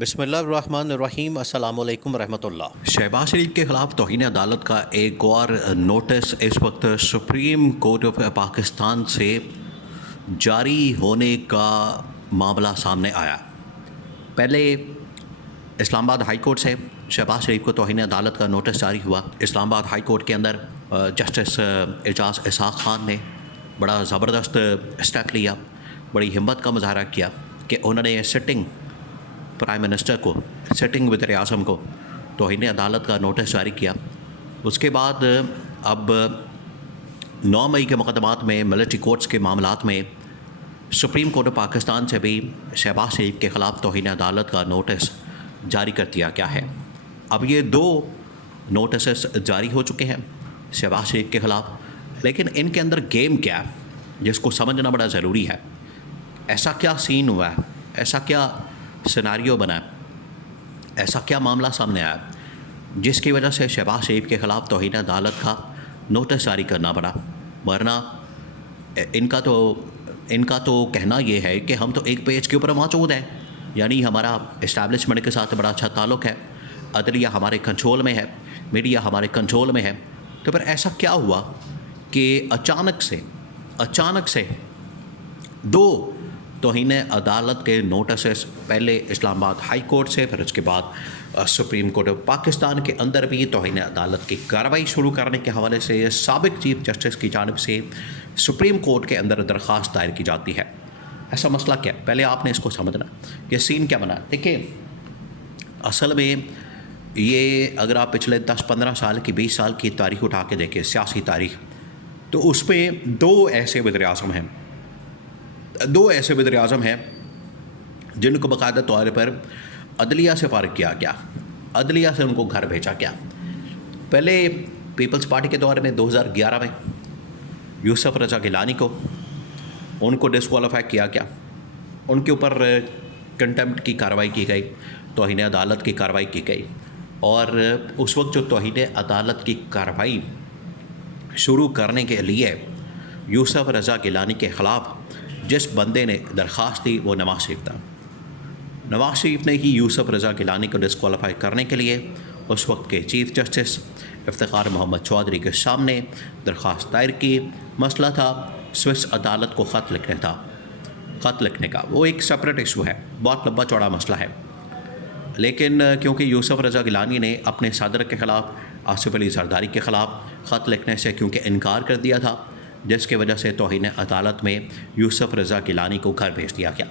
بسم اللہ الرحمن الرحیم۔ السلام علیکم ورحمۃ اللہ۔ شہباز شریف کے خلاف توہین عدالت کا ایک اور نوٹس اس وقت سپریم کورٹ آف پاکستان سے جاری ہونے کا معاملہ سامنے آیا۔ پہلے اسلام آباد ہائی کورٹ سے شہباز شریف کو توہین عدالت کا نوٹس جاری ہوا۔ اسلام آباد ہائی کورٹ کے اندر جسٹس اعجاز اسحاق خان نے بڑا زبردست اسٹیپ لیا، بڑی ہمت کا مظاہرہ کیا کہ انہوں نے سٹنگ پرائم منسٹر کو، سٹنگ وزیر اعظم کو توہین عدالت کا نوٹس جاری کیا۔ اس کے بعد اب 9 مئی کے مقدمات میں ملٹری کورٹس کے معاملات میں سپریم کورٹ آف پاکستان سے بھی شہباز شریف کے خلاف توہین عدالت کا نوٹس جاری کر دیا گیا ہے۔ اب یہ 2 نوٹسز جاری ہو چکے ہیں شہباز شریف کے خلاف، لیکن ان کے اندر گیم کیا ہے جس کو سمجھنا بڑا ضروری ہے۔ ایسا کیا سین ہوا ہے، ایسا کیا سیناریو بنا ہے، ایسا کیا معاملہ سامنے آیا جس کی وجہ سے شہباز شریف کے خلاف توہین عدالت کا نوٹس جاری کرنا پڑا؟ ورنہ ان کا تو کہنا یہ ہے کہ ہم تو ایک پیج کے اوپر موجود ہیں، یعنی ہمارا اسٹیبلشمنٹ کے ساتھ بڑا اچھا تعلق ہے، عدلیہ ہمارے کنٹرول میں ہے، میڈیا ہمارے کنٹرول میں ہے۔ تو پھر ایسا کیا ہوا کہ اچانک سے 2 توہین عدالت کے نوٹسز، پہلے اسلام آباد ہائی کورٹ سے، پھر اس کے بعد سپریم کورٹ آف پاکستان کے اندر بھی توہین عدالت کی کارروائی شروع کرنے کے حوالے سے سابق چیف جسٹس کی جانب سے سپریم کورٹ کے اندر درخواست دائر کی جاتی ہے۔ ایسا مسئلہ کیا ہے؟ پہلے آپ نے اس کو سمجھنا، یہ سین کیا بنا۔ دیکھیں، اصل میں یہ اگر آپ پچھلے 10-15 سال کی 20 سال کی تاریخ اٹھا کے دیکھیں، سیاسی تاریخ، تو اس میں 2 ایسے وزیر اعظم ہیں جن کو باقاعدہ طور پر عدلیہ سے فارغ کیا گیا، عدلیہ سے ان کو گھر بھیجا گیا۔ پہلے پیپلز پارٹی کے دور میں 2011 میں یوسف رضا گیلانی کو ان کو ڈسکوالیفائی کیا گیا، ان کے اوپر کنٹمپٹ کی کارروائی کی گئی، توہین عدالت کی کارروائی کی گئی، اور اس وقت جو توہین عدالت کی کارروائی شروع کرنے کے لیے یوسف رضا گیلانی کے خلاف جس بندے نے درخواست دی وہ نواز شریف تھا۔ نواز شریف نے ہی یوسف رضا گیلانی کو ڈسکوالیفائی کرنے کے لیے اس وقت کے چیف جسٹس افتخار محمد چودھری کے سامنے درخواست دائر کی۔ مسئلہ تھا سوئس عدالت کو خط لکھنے کا، وہ ایک سپریٹ ایشو ہے، بہت لمبا چوڑا مسئلہ ہے، لیکن کیونکہ یوسف رضا گیلانی نے اپنے صدر کے خلاف، آصف علی زرداری کے خلاف خط لکھنے سے کیونکہ انکار کر دیا تھا، جس کی وجہ سے توہین عدالت میں یوسف رضا گیلانی کو گھر بھیج دیا گیا۔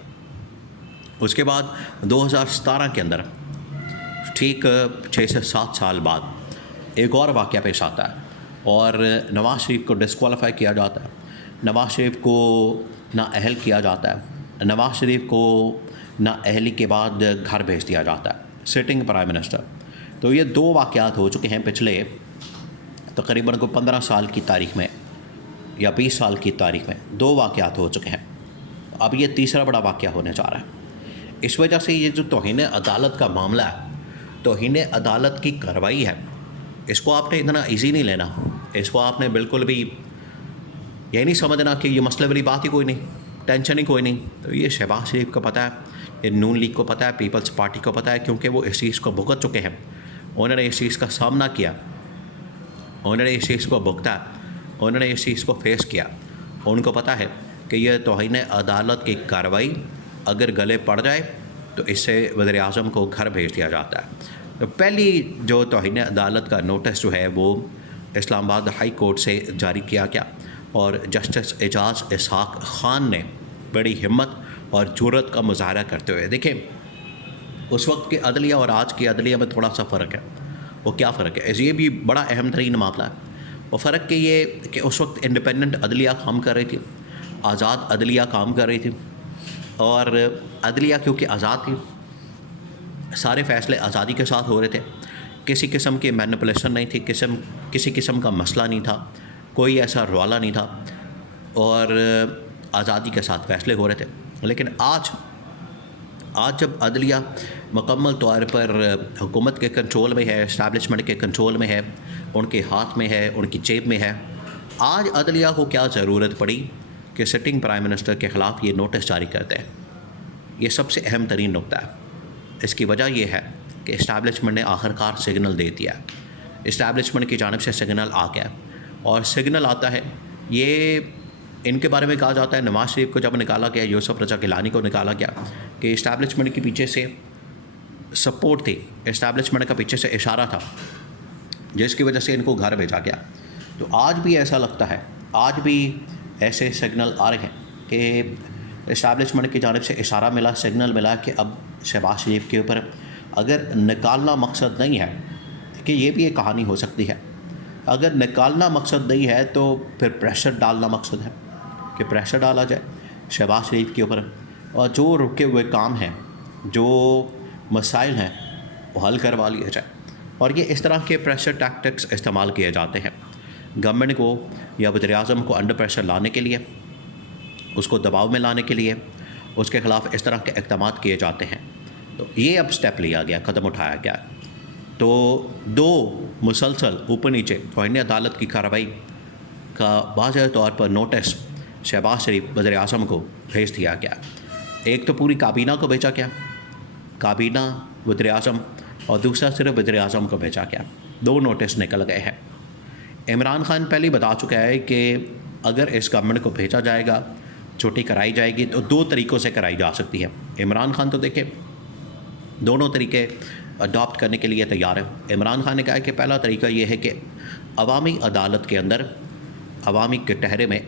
اس کے بعد 2017 کے اندر ٹھیک 6 سے 7 سال بعد ایک اور واقعہ پیش آتا ہے اور نواز شریف کو ڈسکوالیفائی کیا جاتا ہے، نواز شریف کو نااہل کیا جاتا ہے، نواز شریف کو نااہلی کے بعد گھر بھیج دیا جاتا ہے، سٹنگ پرائم منسٹر۔ تو یہ 2 واقعات ہو چکے ہیں پچھلے تقریباً 15 سال کی تاریخ میں یا 20 سال کی تاریخ میں 2 واقعات ہو چکے ہیں۔ اب یہ تیسرا بڑا واقعہ ہونے جا رہا ہے۔ اس وجہ سے یہ جو توہین عدالت کا معاملہ ہے، توہین عدالت کی کارروائی ہے، اس کو آپ نے اتنا ایزی نہیں لینا، اس کو آپ نے بالکل بھی یہ نہیں سمجھنا کہ یہ مسئلے والی بات ہی کوئی نہیں، ٹینشن ہی کوئی نہیں۔ تو یہ شہباز شریف کو پتہ ہے، یہ نون لیگ کو پتہ ہے، پیپلز پارٹی کو پتہ ہے، کیونکہ وہ اس چیز کو بھگت چکے ہیں، انہوں نے اس چیز کا سامنا کیا، انہوں نے اس چیز کو بھگتا، انہوں نے اس چیز کو فیس کیا۔ ان کو پتہ ہے کہ یہ توہین عدالت کی کارروائی اگر گلے پڑ جائے تو اس سے وزیر اعظم کو گھر بھیج دیا جاتا ہے۔ تو پہلی جو توہین عدالت کا نوٹس جو ہے وہ اسلام آباد ہائی کورٹ سے جاری کیا گیا، اور جسٹس اعجاز اسحاق خان نے بڑی ہمت اور جرأت کا مظاہرہ کرتے ہوئے، دیکھیں اس وقت کی عدلیہ اور آج کی عدلیہ میں تھوڑا سا فرق ہے۔ وہ کیا فرق ہے؟ یہ بھی بڑا اہم ترین معاملہ ہے۔ وہ فرق کہ یہ کہ اس وقت انڈیپینڈنٹ عدلیہ کام کر رہی تھی، آزاد عدلیہ کام کر رہی تھی، اور عدلیہ کیونکہ آزاد تھی، سارے فیصلے آزادی کے ساتھ ہو رہے تھے، کسی قسم کی مینپولیشن نہیں تھی، کسی قسم کا مسئلہ نہیں تھا، کوئی ایسا روالا نہیں تھا، اور آزادی کے ساتھ فیصلے ہو رہے تھے۔ لیکن آج جب عدلیہ مکمل طور پر حکومت کے کنٹرول میں ہے، اسٹیبلشمنٹ کے کنٹرول میں ہے، ان کے ہاتھ میں ہے، ان کی جیب میں ہے، آج عدلیہ کو کیا ضرورت پڑی کہ سٹنگ پرائم منسٹر کے خلاف یہ نوٹس جاری کرتے ہیں؟ یہ سب سے اہم ترین نقطہ ہے۔ اس کی وجہ یہ ہے کہ اسٹیبلشمنٹ نے آخر کار سگنل دے دیا ہے، اسٹیبلشمنٹ کی جانب سے سگنل آ گیا، اور سگنل آتا ہے یہ ان کے بارے میں کہا جاتا ہے نواز شریف کو جب نکالا گیا، یوسف رضا گیلانی کو نکالا گیا کہ اسٹیبلشمنٹ کے پیچھے سے سپورٹ تھی، اسٹیبلشمنٹ کا پیچھے سے اشارہ تھا جس کی وجہ سے ان کو گھر بھیجا گیا۔ تو آج بھی ایسا لگتا ہے، آج بھی ایسے سگنل آ رہے ہیں کہ اسٹیبلشمنٹ کی جانب سے اشارہ ملا، سگنل ملا کہ اب شہباز شریف کے اوپر اگر نکالنا مقصد نہیں ہے، کہ یہ بھی ایک کہانی ہو سکتی ہے، اگر نکالنا مقصد نہیں ہے تو پھر پریشر ڈالنا مقصد ہے، کہ پریشر ڈالا جائے شہباز شریف کے اوپر، اور جو رکے ہوئے کام ہیں، جو مسائل ہیں، وہ حل کروا لیا جائے۔ اور یہ اس طرح کے پریشر ٹیکٹکس استعمال کیے جاتے ہیں گورنمنٹ کو یا وزیر اعظم کو انڈر پریشر لانے کے لیے، اس کو دباؤ میں لانے کے لیے، اس کے خلاف اس طرح کے اقدامات کیے جاتے ہیں۔ تو یہ اب سٹیپ لیا گیا، قدم اٹھایا گیا۔ تو دو مسلسل اوپر نیچے توہین عدالت کی کارروائی کا واضح طور پر نوٹس شہباز شریف وزیر اعظم کو بھیج دیا گیا۔ ایک تو پوری کابینہ کو بھیجا گیا، کابینہ وزیر اعظم، اور دوسرا صرف وزیر اعظم کو بھیجا گیا۔ دو نوٹس نکل گئے ہیں۔ عمران خان پہلے بتا چکا ہے کہ اگر اس گورنمنٹ کو بھیجا جائے گا، چھٹی کرائی جائے گی تو دو طریقوں سے کرائی جا سکتی ہے۔ عمران خان تو دیکھیں دونوں طریقے اڈاپٹ کرنے کے لیے تیار ہے۔ عمران خان نے کہا ہے کہ پہلا طریقہ یہ ہے کہ عوامی عدالت کے اندر عوامی کٹہرے میں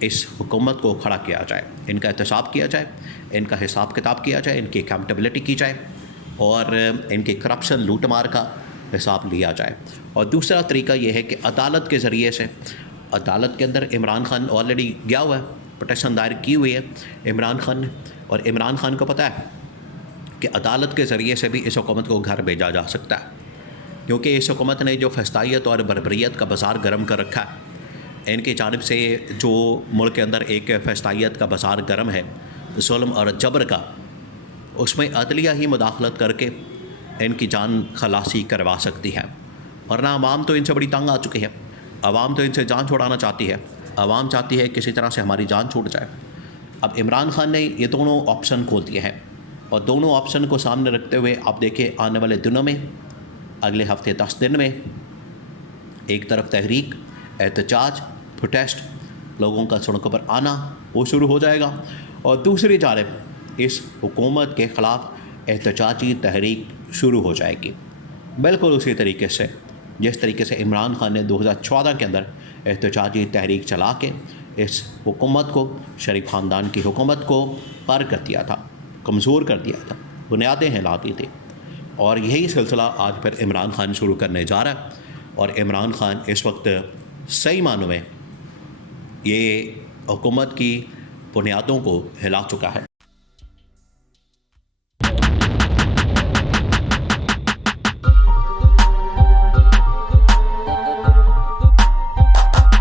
اس حکومت کو کھڑا کیا جائے، ان کا احتساب کیا جائے، ان کا حساب کتاب کیا جائے، ان کی اکاؤنٹیبلٹی کی جائے، اور ان کی کرپشن لوٹ مار کا حساب لیا جائے۔ اور دوسرا طریقہ یہ ہے کہ عدالت کے ذریعے سے، عدالت کے اندر عمران خان آلریڈی گیا ہوا ہے، پٹیشن دائر کی ہوئی ہے عمران خان نے، اور عمران خان کو پتہ ہے کہ عدالت کے ذریعے سے بھی اس حکومت کو گھر بھیجا جا سکتا ہے، کیونکہ اس حکومت نے جو فسطائیت اور بربریت کا بازار گرم کر رکھا ہے، ان کی جانب سے جو ملک کے اندر ایک فسطائیت کا بازار گرم ہے ظلم اور جبر کا، اس میں عدلیہ ہی مداخلت کر کے ان کی جان خلاصی کروا سکتی ہے، ورنہ عوام تو ان سے بڑی تنگ آ چکی ہے، عوام تو ان سے جان چھڑانا چاہتی ہے، عوام چاہتی ہے کسی طرح سے ہماری جان چھوٹ جائے۔ اب عمران خان نے یہ دونوں آپشن کھول دیے ہیں، اور دونوں آپشن کو سامنے رکھتے ہوئے آپ دیکھیں آنے والے دنوں میں، اگلے ہفتے 10 دن میں، ایک طرف تحریک، احتجاج، پروٹیسٹ، لوگوں کا سڑکوں پر آنا وہ شروع ہو جائے گا، اور دوسری جانب اس حکومت کے خلاف احتجاجی تحریک شروع ہو جائے گی، بالکل اسی طریقے سے جس طریقے سے عمران خان نے 2014 کے اندر احتجاجی تحریک چلا کے اس حکومت کو، شریف خاندان کی حکومت کو پار کر دیا تھا، کمزور کر دیا تھا، بنیادیں ہلا دی تھیں۔ اور یہی سلسلہ آج پھر عمران خان شروع کرنے جا رہا ہے، اور عمران خان اس وقت صحیح معنوں میں یہ حکومت کی بنیادوں کو ہلا چکا ہے۔